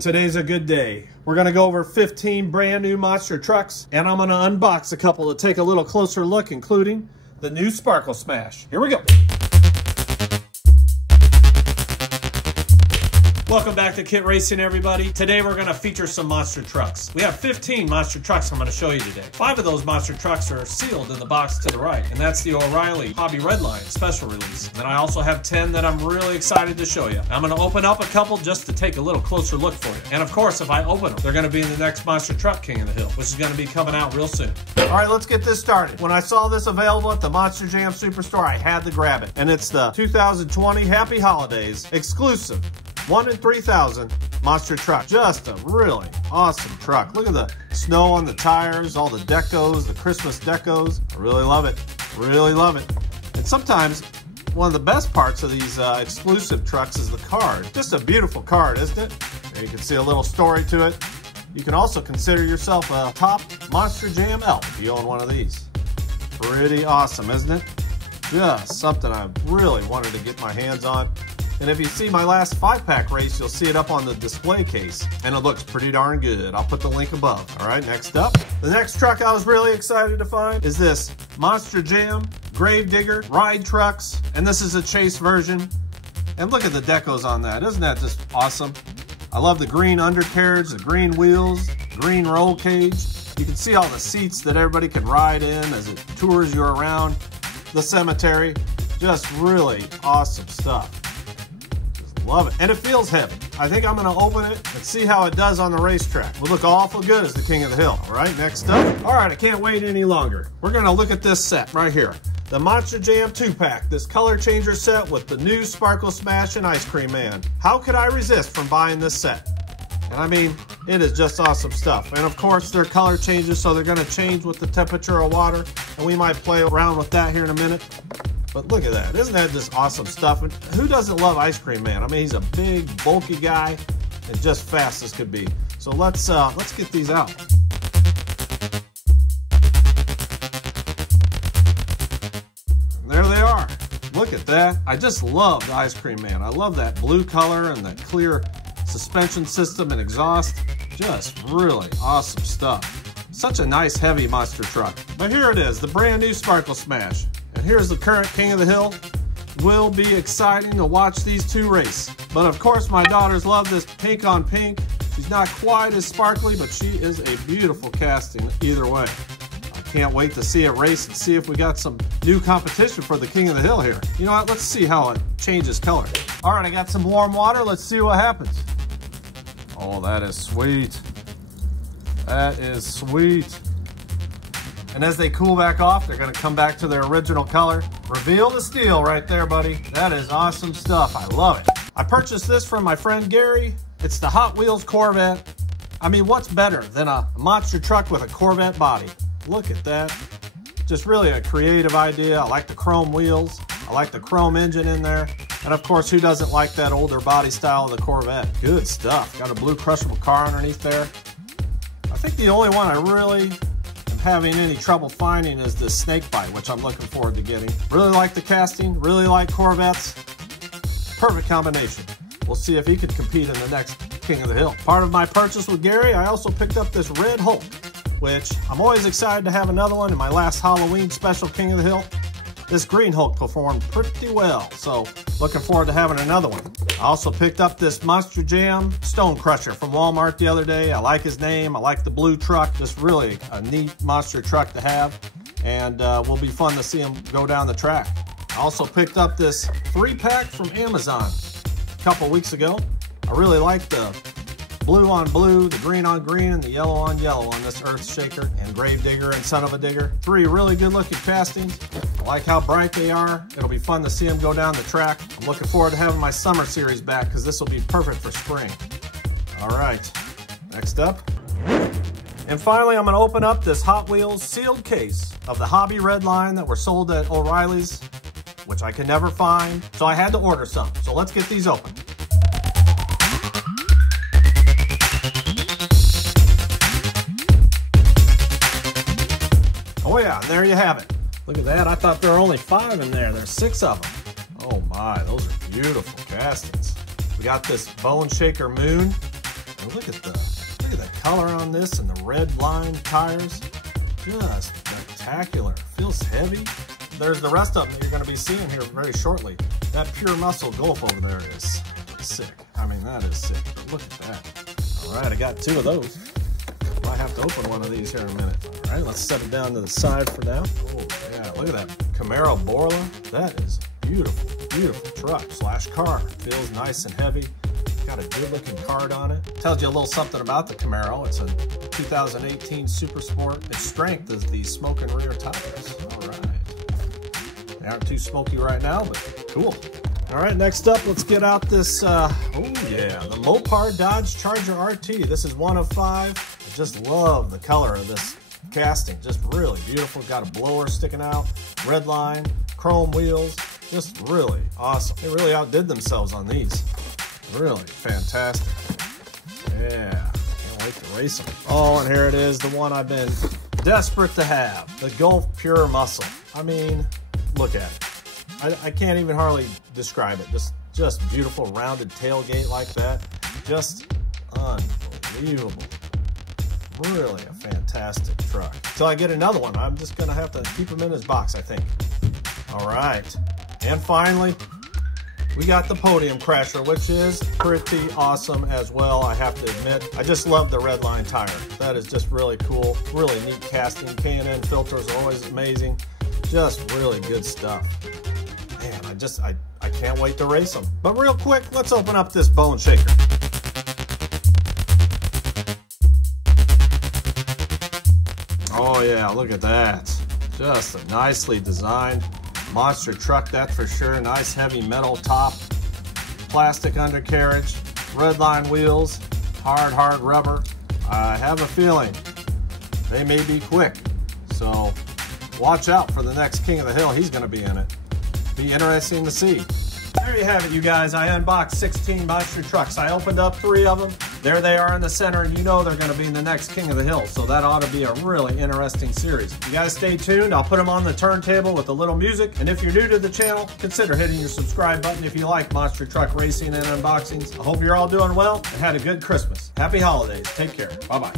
Today's a good day. We're gonna go over 15 brand new monster trucks, and I'm gonna unbox a couple to take a little closer look, including the new Sparkle Smash. Here we go. Welcome back to Kit Racing, everybody. Today we're gonna feature some monster trucks. We have 15 monster trucks I'm gonna show you today. 5 of those monster trucks are sealed in the box to the right, and that's the O'Reilly Hobby Redline special release. Then I also have 10 that I'm really excited to show you. I'm gonna open up a couple just to take a little closer look for you. And of course, if I open them, they're gonna be in the next Monster Truck King of the Hill, which is gonna be coming out real soon. All right, let's get this started. When I saw this available at the Monster Jam Superstore, I had to grab it. And it's the 2020 Happy Holidays exclusive 1 in 3,000 monster truck. Just a really awesome truck. Look at the snow on the tires, all the decos, the Christmas decos. I really love it. Really love it. And sometimes one of the best parts of these exclusive trucks is the card. Just a beautiful card, isn't it? There you can see a little story to it. You can also consider yourself a top Monster Jam elf if you own one of these. Pretty awesome, isn't it? Just something I really wanted to get my hands on. And if you see my last 5-pack race, you'll see it up on the display case. And it looks pretty darn good. I'll put the link above. All right, next up. The next truck I was really excited to find is this Monster Jam Gravedigger ride trucks. And this is a chase version. And look at the decos on that. Isn't that just awesome? I love the green undercarriage, the green wheels, green roll cage. You can see all the seats that everybody can ride in as it tours you around the cemetery. Just really awesome stuff. Love it. And it feels heavy. I think I'm going to open it and see how it does on the racetrack. Will look awful good as the King of the Hill. All right, next up. All right, I can't wait any longer. We're going to look at this set right here. The Monster Jam 2-pack, this color changer set with the new Sparkle Smash and Ice Cream Man. How could I resist from buying this set? And I mean, it is just awesome stuff. And of course, they're color changes, so they're going to change with the temperature of water. And we might play around with that here in a minute. But look at that. Isn't that just awesome stuff? And who doesn't love Ice Cream Man? I mean, he's a big, bulky guy and just fast as could be. So let's get these out. There they are. Look at that. I just love the Ice Cream Man. I love that blue color and that clear suspension system and exhaust. Just really awesome stuff. Such a nice, heavy monster truck. But here it is, the brand new Sparkle Smash. And here's the current King of the Hill. Will be exciting to watch these two race. But of course, my daughters love this pink on pink. She's not quite as sparkly, but she is a beautiful casting either way. I can't wait to see it race and see if we got some new competition for the King of the Hill here. You know what? Let's see how it changes color. All right, I got some warm water. Let's see what happens. Oh, that is sweet. That is sweet. And as they cool back off, they're gonna come back to their original color. Reveal the steel right there, buddy. That is awesome stuff. I love it. I purchased this from my friend Gary. It's the Hot Wheels Corvette. I mean, what's better than a monster truck with a Corvette body? Look at that. Just really a creative idea. I like the chrome wheels. I like the chrome engine in there. And of course, who doesn't like that older body style of the Corvette? Good stuff. Got a blue crushable car underneath there. I think the only one I really having any trouble finding is this snake bite, which I'm looking forward to getting. Really like the casting, really like Corvettes. Perfect combination. We'll see if he could compete in the next King of the Hill. Part of my purchase with Gary, I also picked up this Red Hulk, which I'm always excited to have another one in my last Halloween special King of the Hill. This Green Hulk performed pretty well, so looking forward to having another one. I also picked up this Monster Jam Stone Crusher from Walmart the other day. I like his name. I like the blue truck. Just really a neat monster truck to have, and will be fun to see him go down the track. I also picked up this 3-pack from Amazon a couple weeks ago. I really like the blue on blue, the green on green, and the yellow on yellow on this Earth Shaker and Gravedigger and Son-uva Digger. 3 really good looking castings. I like how bright they are. It'll be fun to see them go down the track. I'm looking forward to having my summer series back because this will be perfect for spring. All right, next up. And finally, I'm gonna open up this Hot Wheels sealed case of the Hobby Redline that were sold at O'Reilly's, which I could never find. So I had to order some. So let's get these open. Oh yeah, there you have it. Look at that. I thought there were only 5 in there. There's 6 of them. Oh my, those are beautiful castings. We got this Bone Shaker Moon. And look at the color on this and the red line tires. Just spectacular. Feels heavy. There's the rest of them that you're going to be seeing here very shortly. That Pure Muscle Golf over there is sick. I mean, that is sick. But look at that. All right, I got two of those. Might have to open one of these here in a minute. All right, let's set it down to the side for now. Oh, yeah, look at that Camaro Borla. That is beautiful, beautiful truck slash car. Feels nice and heavy. Got a good looking card on it. Tells you a little something about the Camaro. It's a 2018 Super Sport. Its strength is the smoke and rear tires. All right. They aren't too smoky right now, but cool. All right, next up, let's get out this, oh yeah, the Mopar Dodge Charger RT. This is 1 of 5. I just love the color of this casting. Just really beautiful. Got a blower sticking out, red line, chrome wheels. Just really awesome. They really outdid themselves on these. Really fantastic. Yeah, can't wait to race them. Oh, and here it is, the one I've been desperate to have, the Golf Pure Muscle. I mean, look at it. I can't even hardly describe it. Just beautiful rounded tailgate like that. Just unbelievable. Really a fantastic truck. Until I get another one, I'm just gonna have to keep him in his box, I think. All right, and finally, we got the Podium Crasher, which is pretty awesome as well, I have to admit. I just love the red line tire. That is just really cool. Really neat casting. K&N filters are always amazing. Just really good stuff. Man, I can't wait to race them. But real quick, let's open up this bone shaker. Oh yeah, look at that. Just a nicely designed monster truck, that's for sure. Nice heavy metal top, plastic undercarriage, red line wheels, hard rubber. I have a feeling they may be quick. So watch out for the next King of the Hill. He's going to be in it. Be interesting to see. There you have it, you guys. I unboxed 16 monster trucks. I opened up 3 of them. There they are in the center, and you know they're going to be in the next King of the Hill, so that ought to be a really interesting series. You guys stay tuned. I'll put them on the turntable with a little music, and if you're new to the channel, consider hitting your subscribe button if you like monster truck racing and unboxings. I hope you're all doing well and had a good Christmas. Happy holidays. Take care. Bye-bye.